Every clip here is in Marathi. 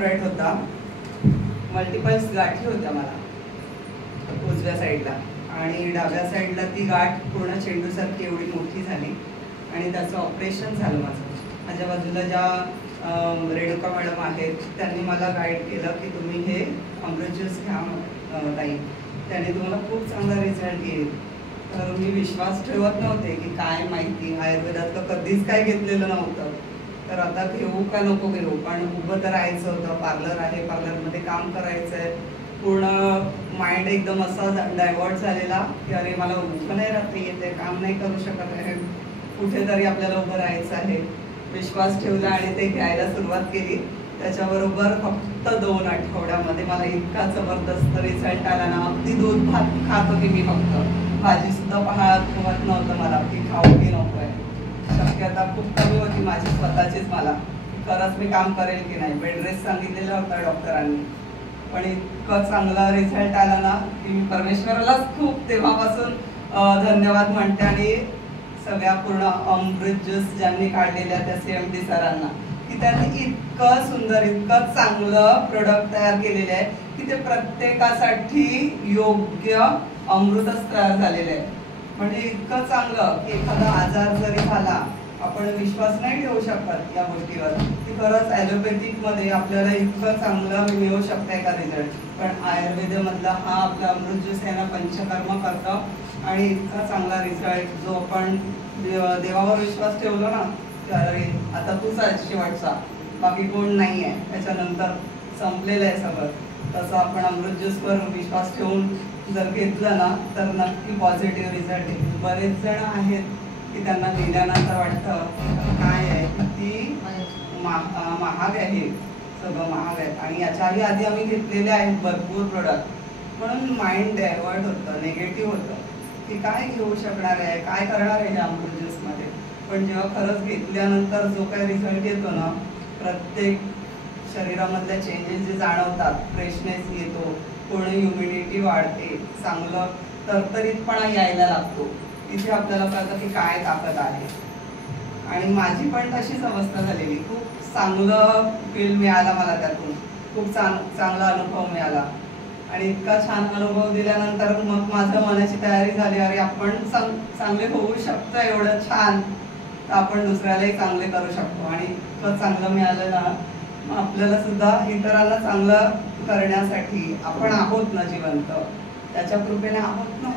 राईट होता, मल्टिपल्स गाठी होत्या मला उजव्या साईडला आणि डाव्या साईडला ती गाठ पूर्ण चेंडूसारखी एवढी मोठी झाली आणि त्याचं ऑपरेशन झालं माझं. माझ्या बाजूला ज्या रेणुका मॅडम आहेत त्यांनी मला गाईड केलं की तुम्ही हे अमृत ज्यूस घ्या ताई, त्याने तुम्हाला खूप चांगला रिझल्ट येईल. तर मी विश्वास ठेवत नव्हते की काय माहिती, आयुर्वेदातलं कधीच काय घेतलेलं नव्हतं. तर आता घेऊ का नको घेऊ, पण उभं तर राहायचं होतं, पार्लर आहे, पार्लरमध्ये काम करायचं आहे. पूर्ण माइंड एकदम असा डायव्हर्ट झालेला की अरे मला उभं नाही राहता येते, काम नाही करू शकत आहे, कुठेतरी आपल्याला उभं राहायचं आहे. विश्वास ठेवला आणि ते घ्यायला सुरुवात केली. त्याच्याबरोबर फक्त 2 आठवड्यामध्ये मला इतका जबरदस्त रिझल्ट आला ना. अगदी दूध भात खात होती मी, फक्त भाजीसुद्धा पाहत नव्हतं मला की खाऊ की नको आहे. शक्यता खूप कमी होती माझी स्वतःचीच, मला खरंच मी काम करेल की नाही. बेड रेस्ट सांगितलेला होता डॉक्टरांनी, पण इतकं चांगला रिझल्ट आला ना की मी परमेश्वरालाच खूप तेव्हापासून धन्यवाद म्हणते. आणि सगळ्या पूर्ण अमृत ज्यूस ज्यांनी काढलेल्या त्या CMD सरांना, की त्यांनी इतकं सुंदर, इतकं चांगलं प्रोडक्ट तयार केलेले आहे की ते प्रत्येकासाठी योग्य अमृतच तयार झालेलं आहे. म्हणजे इतकं चांगलं की एखादा आजार जरी झाला, आपण विश्वास नाही ठेवू शकत या गोष्टीवर की खरंच ॲलोपॅथिकमध्ये आपल्याला इतकं चांगलं मिळू शकतंय का रिझल्ट. पण आयुर्वेदामधला हा आपला अमृत ज्यूस आहे ना, पंचकर्म करतं आणि इतका चांगला रिझल्ट जो आपण देवावर विश्वास ठेवलो ना, अरे आता तूच आहे शेवटचा, बाकी कोण नाही आहे, त्याच्यानंतर संपलेलं आहे सगळं, तसं आपण अमृत ज्यूसवर विश्वास ठेवून जर घेतलं ना तर नक्की पॉझिटिव्ह रिझल्ट येईल. बरेच जण आहेत की त्यांना दिल्यानंतर वाटतं काय आहे, किती महाग आहे, सगळं महाग आहे. आणि याच्याही आधी आम्ही घेतलेले आहेत भरपूर प्रोडक्ट, म्हणून माइंड डायव्हर्ट होतं, निगेटिव्ह होतं की काय घेऊ शकणार आहे, काय करणार आहे या अमृत ज्यूसमध्ये. पण जेव्हा खरंच घेतल्यानंतर जो काही रिझल्ट येतो ना, प्रत्येक शरीरामधल्या चेंजेस जे जाणवतात, फ्रेशनेस येतो, पूर्ण ह्युमिडिटी वाढते, चांगलं तरतरीतपणा यायला लागतो. इथे आपल्याला कळतं की काय ताकद आहे. आणि माझी पण तशीच अवस्था झालेली. खूप चांगलं फील मिळाला मला त्यातून, खूप चांगला अनुभव मिळाला. आणि इतका छान अनुभव दिल्यानंतर मग माझ्या मनाची तयारी झाली, अरे आपण चांगले होऊ शकतो, एवढं छान तर आपण दुसऱ्यालाही चांगले करू शकतो. आणि इतकं चांगलं मिळालं ना, आपल्याला सुद्धा इतरांना चांगलं करण्यासाठी आपण आहोत ना जिवंत, त्याच्या कृपेने आहोत ना,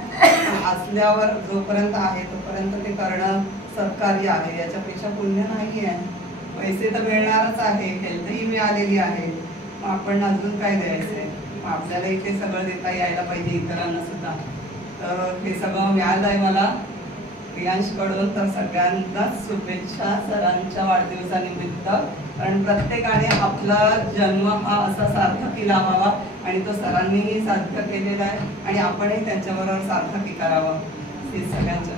असल्यावर जोपर्यंत आहे तोपर्यंत ते करणं सत्कार्य आहे. याच्यापेक्षा पुण्य नाही आहे. पैसे तर मिळणारच आहे, हेल्थही मिळालेली आहे, मग आपण अजून काय द्यायचं आहे. आपल्याला इथे सगळं देता यायला पाहिजे, इतरांना सुद्धा. तर हे सगळं मिळालं आहे मला प्रियांशकडून. तर सगळ्यांनाच शुभेच्छा सरांच्या वाढदिवसानिमित्त. कारण प्रत्येकाने आपला जन्म हा असा सार्थकी लावावा आणि तो सरांनीही साध्य केलेला आहे आणि आपणही त्यांच्याबरोबर सार्थकी करावं, हे सगळ्यांच्या